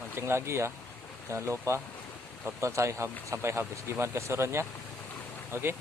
mancing lagi ya. Jangan lupa tonton saya sampai habis gimana keseruannya. Oke.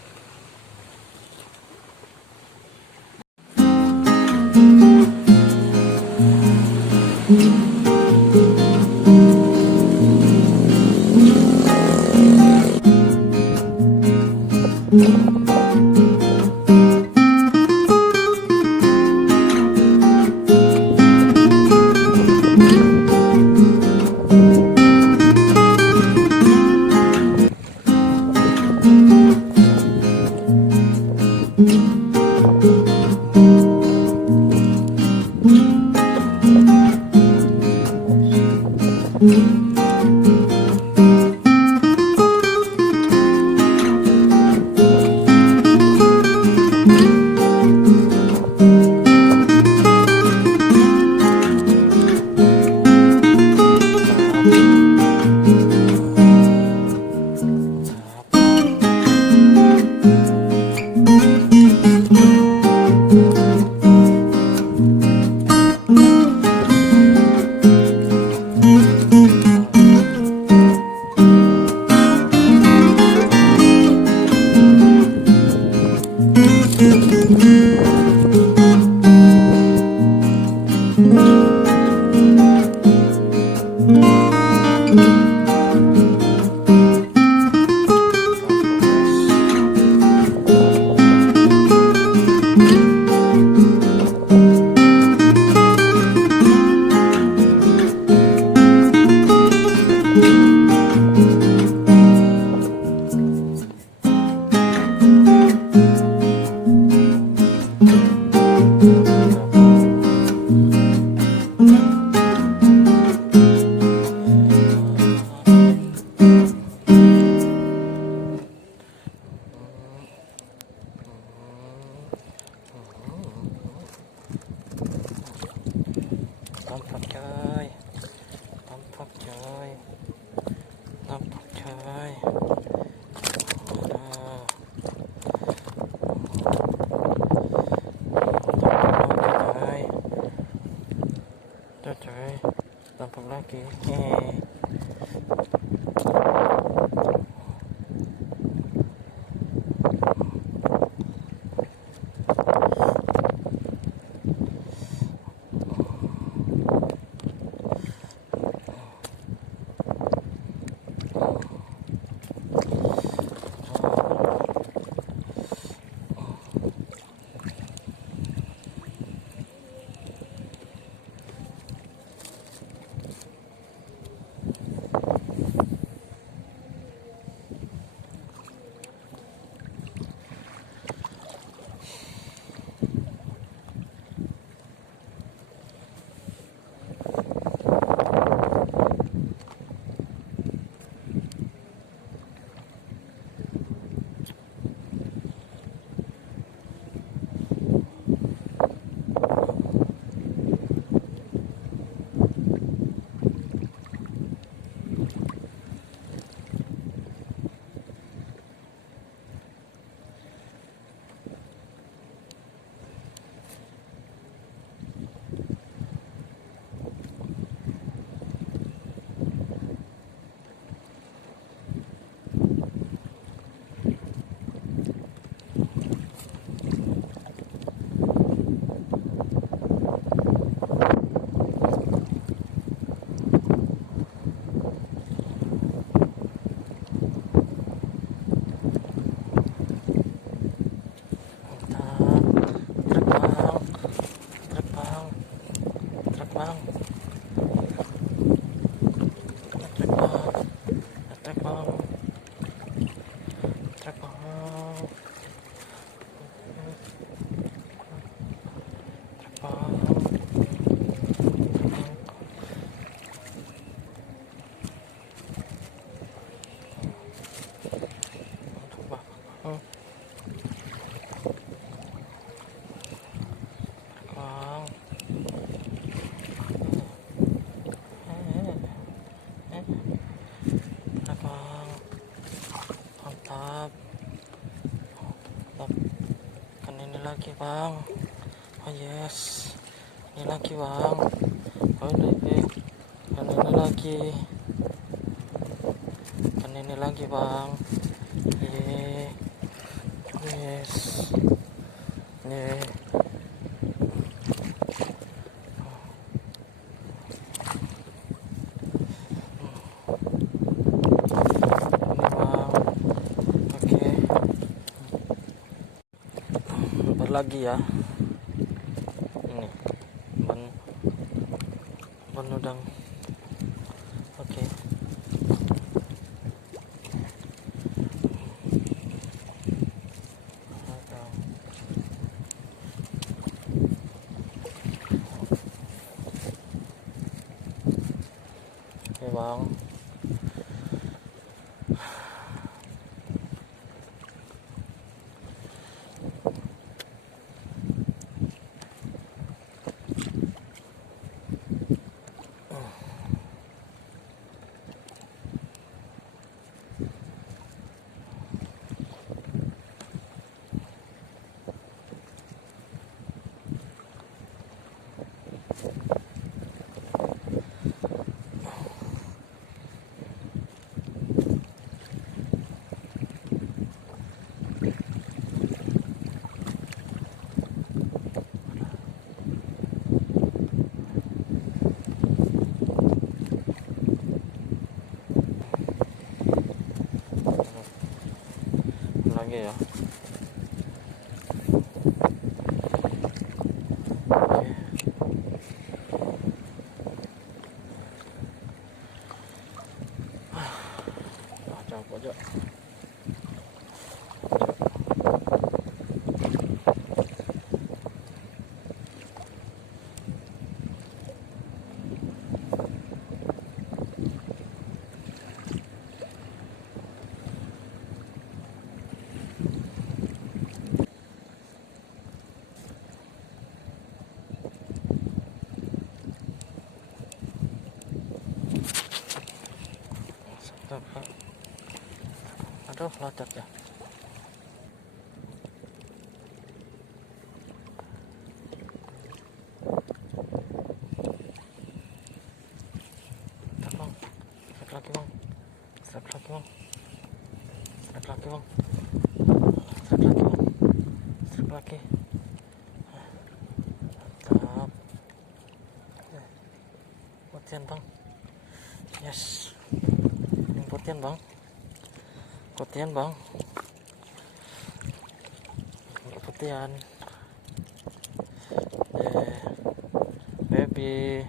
Mantap coy, mantap coy, mantap coy. Tuh coy, mantap lagi. Lagi bang, oh yes, ini lagi bang, oh ini lagi. Ikan ini lagi bang. Yes. Nih. Lagi ya, ini ban udang. Oke. Oke bang. Lagi ya. Capek aja. Aduh, ladak ya. Bang, strike lagi bang, strike lagi bang, strike lagi bang, strike lagi bang, strike lagi. Mantap. Putian bang, yes. Ini putian bang. Putian bang, putian, baby,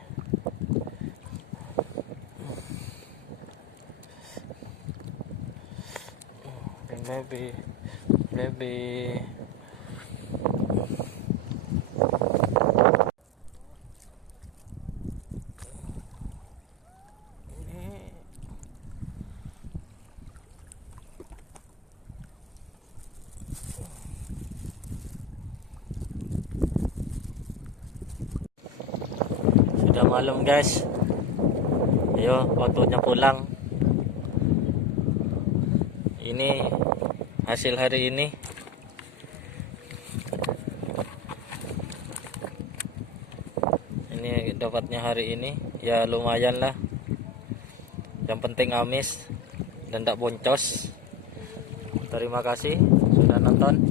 baby. Sudah malam guys. Ayo, waktunya pulang. Ini hasil hari ini. Ini dapatnya hari ini. Ya lumayan lah. Yang penting amis dan tak boncos. Terima kasih sudah nonton.